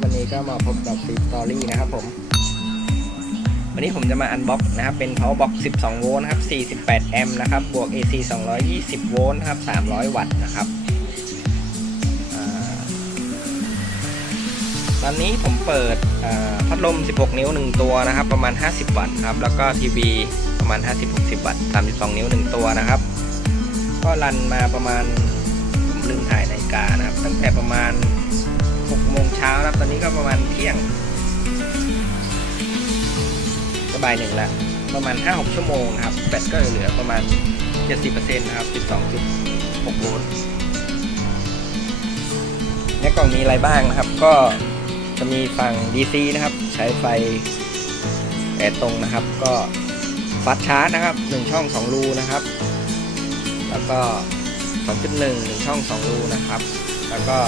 วันนี้ก็มาพบกับฟีสตอรี่นะครับผม วันนี้ผมจะมาอันบ็อกนะครับ เป็น power box 12 โวลต์นะครับ 48 แอมป์นะครับ บวก AC 220 โวลต์นะครับ 300 วัตต์นะครับ ตอนนี้ผมเปิดพัดลม 16 นิ้ว 1 ตัวนะครับ ประมาณ 50 วัตต์ครับ แล้วก็ทีวีประมาณ 50-60 วัตต์ 32 นิ้ว 1 ตัวนะครับ ก็รันมาประมาณผมลืมถ่ายนาฬิกานะครับ ตั้งแต่ประมาณ ตอนนี้ก็ประมาณเที่ยงก็บ่ายหนึ่งละประมาณ 5-6 ชั่วโมงครับ แบตก็เหลือประมาณ 70%นะครับ 12.6 โวลต์ในกล่องมีอะไรบ้างนะครับ ก็จะมีฝั่ง DC นะครับ ใช้ไฟแอร์ตรงนะครับ ก็ฟัสชาร์จนะครับ 1 ช่อง 2 รูนะครับ แล้วก็ 2.1หนึ่งช่อง 2 รูนะครับ แล้วก็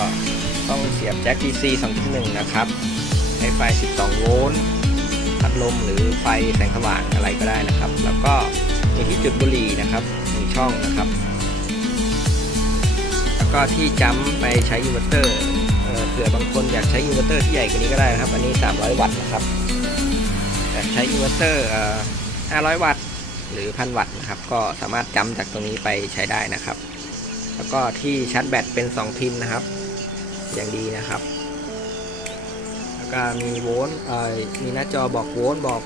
ต้องเสียบแจ็ค DC 2.1 นะครับใช้ไฟ 12 โวลต์พัดลมหรือไฟแสงสว่างอะไรก็ได้นะครับ แล้วก็มีที่จุดบุหรี่นะครับหนึ่งช่องนะครับ แล้วก็ที่จัมไปใช้อินเวอร์เตอร์เผื่อบางคนอยากใช้อินเวอร์เตอร์ที่ใหญ่กว่านี้ก็ได้นะครับ อันนี้ 300 วัตต์นะครับแต่ใช้อินเวอร์เตอร์500 วัตต์หรือพันวัตต์นะครับ ก็สามารถจัมจากตรงนี้ไปใช้ได้นะครับ แล้วก็ที่ชาร์จแบตเป็น 2 พินนะครับ อย่างดีนะครับ แล้วก็มีโวลต์เอ่อมีหน้าจอบอกโวลต์บอก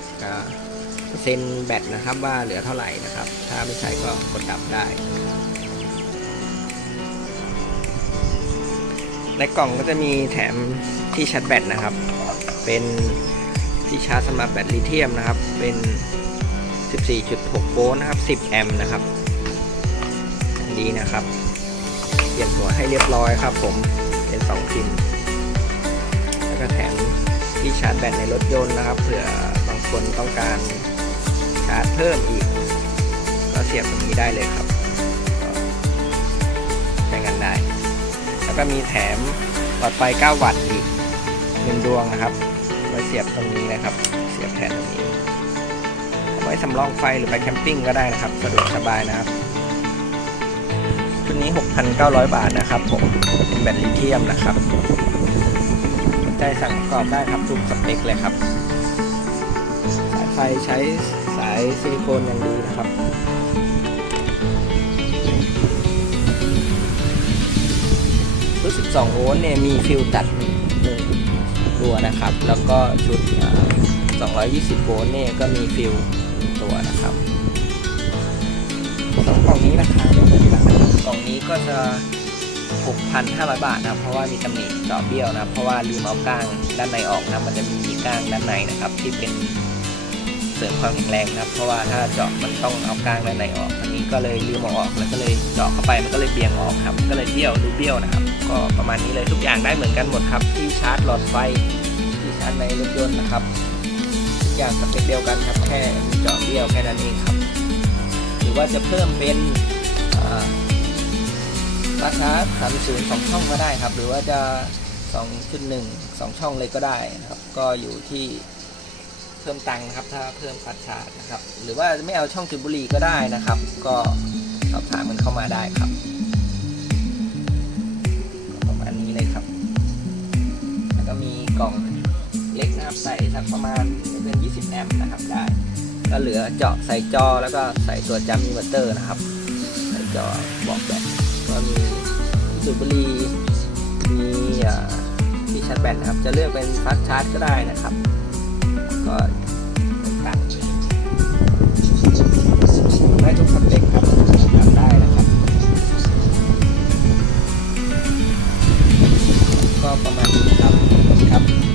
เปอร์เซ็นต์แบตนะครับว่าเหลือเท่าไหร่นะครับ ถ้าไม่ใช้ก็กดดับได้ ในกล่องก็จะมีแถมที่ชาร์จแบตนะครับ เป็นที่ชาร์จสำหรับแบตลิเธียมนะครับ เป็น 14.6 โวลต์นะครับ 10 แอมป์นะครับดีนะครับ เปลี่ยนหัวให้เรียบร้อยครับผม เป็น2พินแล้วก็แถมที่ชาร์จแบตในรถยนต์นะครับเผื่อบางคนต้องการชาร์จเพิ่มอีก ก็เสียบตรงนี้ได้เลยครับใช้งานได้ แล้วก็มีแถมหลอดไฟ 9 วัตต์อีกหนึ่งดวงนะครับไว้เสียบตรงนี้นะครับ เสียบแทนตรงนี้เอาไว้สำรองไฟหรือไปแคมปิ้งก็ได้นะครับ สะดวกสบายนะครับ นี้ 6,900 บาทนะครับผมเป็นแบตลิเธียมนะครับใจสั่งประกอบได้ครับทุกสเปคเลยครับ สายไฟใช้สายซิลิโคนอย่างดีนะครับชุด12 โวลต์เนี่ยมีฟิลตัดหนึ่งตัวนะครับ แล้วก็ชุดอ่า220 โวลต์เนี่ยก็มีฟิลตัวนะครับสองกล่องนี้ราคาเหมือนะครับกล่อง ก็จะ 6,500 บาทนะครับ เพราะว่ามีตำหนิเจาะเบี้ยวนะครับ เพราะว่าลืมเอาก้างด้านในออกนะมันจะมีก้างด้านในนะครับ ที่เป็นเสริมความแข็งแรงนะครับ เพราะว่าถ้าเจาะมันต้องเอาก้างด้านในออกอันนี้ก็เลยลืมเอาออกแล้วก็เลยเจาะเข้าไปมันก็เลยเบี่ยงออกครับ ก็เลยเบี้ยวดูเบี้ยวนะครับ ก็ประมาณนี้เลยทุกอย่างได้เหมือนกันหมดครับ ที่ชาร์จหลอดไฟที่ชาร์จในรถยนต์นะครับทุกอย่างสเปคเดียวกันครับ แค่เจาะเบี้ยวแค่นั้นเองครับ หรือว่าจะเพิ่มเป็นรา คาสามศูนย์สองช่องก็ได้ครับ หรือว่าจะสองจุดหนึ่งสองช่องเลยก็ได้นะครับ ก็อยู่ที่เพิ่มตังค์นะครับ ถ้าเพิ่มฟัดชาร์จนะครับ หรือว่าไม่เอาช่องจุดบุหรี่ก็ได้นะครับ ก็สอบถามมันเข้ามาได้ครับประมาณนี้เลยครับ แล้วก็มีกล่องเล็กนะครับใส่สักประมาณไม่เกิน 20 แอมป์นะครับได้ ก็เหลือเจาะใส่จอแล้วก็ใส่ตัวจัมป์อิเวอร์เตอร์นะครับ ใส่จอบอกแบต ก็มีสุบบุหรี่มีที่ชาร์จแบตนะครับ จะเลือกเป็นฟัสชาร์จก็ได้นะครับ ก็ต่างได้ทุกครับ